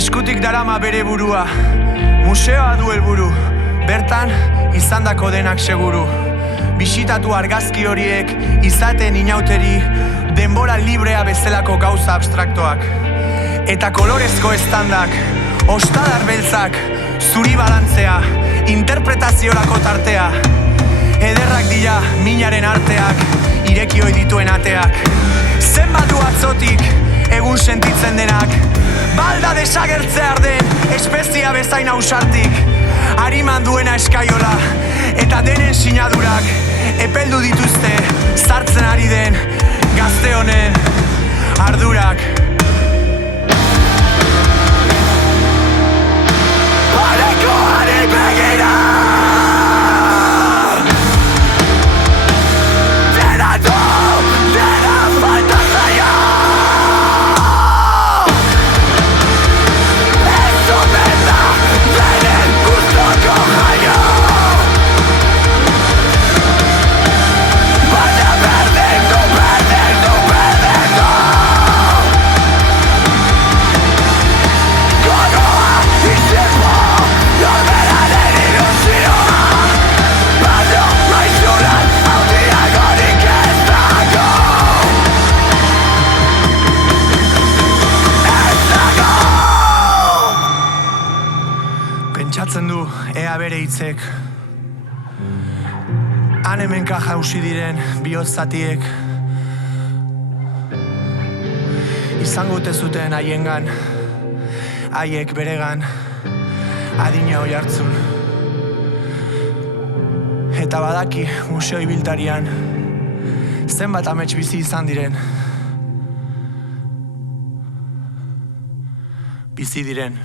Eskutik darama bere burua, museoa du helburu, bertan izandako denak seguru. Bisitatu argazki horiek izaten inauteri, denbora librea bezalako gauza abstraktoak. Eta kolorezko estandak, ostadar beltzak, zuri balantzea, interpretaziorako tartea. Ederrak dira minaren arteak, ireki ohi dituen ateak. Zenbatu atzotik, egun sentitzen denak, balda desagertzea arden, espezia bezain ausartik. Ariman duena eskaiola, eta denen sinadurak, epeldu dituzte, sartzen ari den, gazte honen ardurak. Parekoari begira! Pentsatzen du ea bere hitzek han hemenka jausi diren bihotz zatiek izango ote zuten haiengan, haiek beregan adina oi hartzun. Eta badaki museo ibiltarian zenbat amets bizi izan diren, bizi diren.